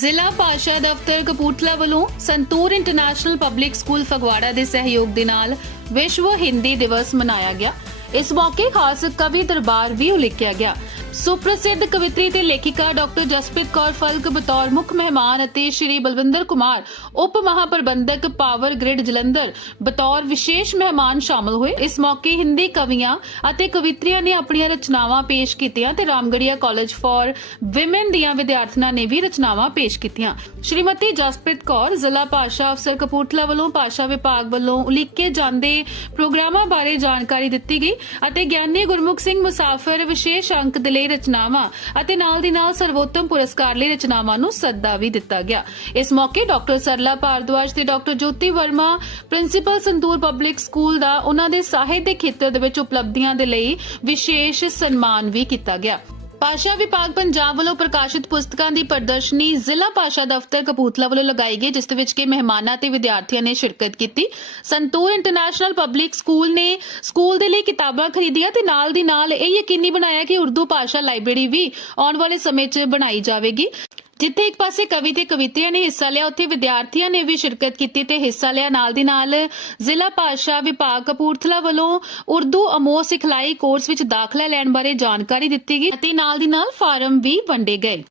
ਜ਼ਿਲ੍ਹਾ ਭਾਸ਼ਾ ਦਫ਼ਤਰ ਕਪੂਰਥਲਾ ਵੱਲੋਂ Santoor international public school Phagwara ਦੇ ਸਹਿਯੋਗ ਦੇ ਨਾਲ ਵਿਸ਼ਵ ਹਿੰਦੀ ਦਿਵਸ ਮਨਾਇਆ ਗਿਆ। ਇਸ ਮੌਕੇ ਖਾਸ ਕਵੀ ਦਰਬਾਰ ਵੀ ਉਲੀਕਿਆ ਗਿਆ। ਸੁਪ੍ਰਸਿੱਧ ਕਵਿਤਰੀ ਤੇ ਲੇਖਿਕਾ ਡਾਕਟਰ ਜਸਪ੍ਰੀਤ ਕੌਰ ਫਲਕ, ਬਤੌਰ ਮੁੱਖ ਮਹਿਮਾਨ ਅਤੇ ਸ਼੍ਰੀ ਬਲਵਿੰਦਰ ਕੁਮਾਰ, ਉਪ ਮਹਾਪ੍ਰਬੰਧਕ ਪਾਵਰ ਗ੍ਰਿਡ ਜਲੰਧਰ, ਬਤੌਰ ਵਿਸ਼ੇਸ਼ ਮਹਿਮਾਨ ਸ਼ਾਮਲ ਹੋਏ। ਇਸ ਮੌਕੇ ਹਿੰਦੀ ਕਵੀਆਂ ਅਤੇ ਕਵਿਤਰੀਆਂ ਨੇ ਆਪਣੀਆਂ ਰਚਨਾਵਾਂ ਪੇਸ਼ ਕੀਤੀਆਂ ਤੇ ਰਾਮਗੜੀਆ ਕਾਲਜ ਫਾਰ ਵਿਮਨ ਦੀਆਂ ਵਿਦਿਆਰਥਣਾਂ ਨੇ ਵੀ ਰਚਨਾਵਾਂ ਪੇਸ਼ ਕੀਤੀਆਂ। ਸ਼੍ਰੀਮਤੀ ਜਸਪ੍ਰੀਤ ਕੌਰ ਜ਼ਿਲ੍ਹਾ ਭਾਸ਼ਾ ਅਫਸਰ ਕਪੂਰਥਲਾ ਵੱਲੋਂ ਭਾਸ਼ਾ ਵਿਭਾਗ ਵੱਲੋਂ ਉਲੀਕੇ ਜਾਂਦੇ ਪ੍ਰੋਗਰਾਮਾਂ ਬਾਰੇ ਜਾਣਕਾਰੀ ਦਿੱਤੀ ਗਈ ਅਤੇ ਗਿਆਨੀ ਗੁਰਮੁਖ ਸਿੰਘ ਮੁਸਾਫਰ ਵਿਸ਼ੇਸ਼ ਅੰਕ ਦੇ ਲਈ ਰਚਨਾਵਾਂ ਅਤੇ ਨਾਲ ਦੀ ਨਾਲ ਸਰਵੋਤਮ ਪੁਰਸਕਾਰ ਲਈ ਰਚਨਾਵਾਂ ਨੂੰ ਸੱਦਾ ਵੀ ਦਿੱਤਾ ਗਿਆ। ਇਸ ਮੌਕੇ ਡਾਕਟਰ ਸਰਲਾ ਭਾਰਦਵਾਜ ਤੇ doctor Jyoti Verma, principal Santoor public school ਦਾ ਉਹਨਾਂ ਦੇ ਸਾਹਿਤ ਦੇ ਖੇਤਰ ਦੇ ਵਿੱਚ ਉਪਲਬਧੀਆਂ ਦੇ ਲਈ ਵਿਸ਼ੇਸ਼ ਸਨਮਾਨ ਵੀ ਕੀਤਾ ਗਿਆ। ਭਾਸ਼ਾ ਵਿਭਾਗ ਪੰਜਾਬ ਵੱਲੋਂ ਪ੍ਰਕਾਸ਼ਿਤ ਪੁਸਤਕਾਂ ਦੀ ਪ੍ਰਦਰਸ਼ਨੀ ਜ਼ਿਲ੍ਹਾ ਭਾਸ਼ਾ ਦਫ਼ਤਰ ਕਪੂਰਥਲਾ ਵੱਲੋਂ ਲਗਾਈ ਗਈ, ਜਿਸ ਦੇ ਵਿੱਚ ਕਿ ਮਹਿਮਾਨਾਂ ਤੇ ਵਿਦਿਆਰਥੀਆਂ ਨੇ ਸ਼ਿਰਕਤ ਕੀਤੀ। ਸੰਤੂਰ ਇੰਟਰਨੈਸ਼ਨਲ ਪਬਲਿਕ ਸਕੂਲ ਨੇ ਸਕੂਲ ਦੇ ਲਈ ਕਿਤਾਬਾਂ ਖਰੀਦੀਆਂ ਤੇ ਨਾਲ ਦੀ ਨਾਲ ਇਹ ਯਕੀਨੀ ਬਣਾਇਆ ਕਿ ਉਰਦੂ ਭਾਸ਼ਾ ਲਾਇਬ੍ਰੇਰੀ ਵੀ ਆਉਣ ਵਾਲੇ ਸਮੇਂ 'ਚ ਬਣਾਈ ਜਾਵੇਗੀ। ਜਿੱਥੇ ਇੱਕ ਪਾਸੇ ਕਵੀ ਤੇ ਕਵਿਤਰੀਆਂ ਨੇ ਹਿੱਸਾ ਲਿਆ, ਉੱਥੇ ਵਿਦਿਆਰਥੀਆਂ ਨੇ ਵੀ ਸ਼ਿਰਕਤ ਕੀਤੀ ਤੇ ਹਿੱਸਾ ਲਿਆ। ਨਾਲ ਦੀ ਨਾਲ ਜ਼ਿਲ੍ਹਾ ਭਾਸ਼ਾ ਵਿਭਾਗ ਕਪੂਰਥਲਾ ਵੱਲੋਂ ਉਰਦੂ ਅਮੋਹ ਸਿਖਲਾਈ ਕੋਰਸ ਵਿੱਚ ਦਾਖਲਾ ਲੈਣ ਬਾਰੇ ਜਾਣਕਾਰੀ ਦਿੱਤੀ ਗਈ ਅਤੇ ਨਾਲ ਦੀ ਨਾਲ ਫਾਰਮ ਵੀ ਵੰਡੇ ਗਏ।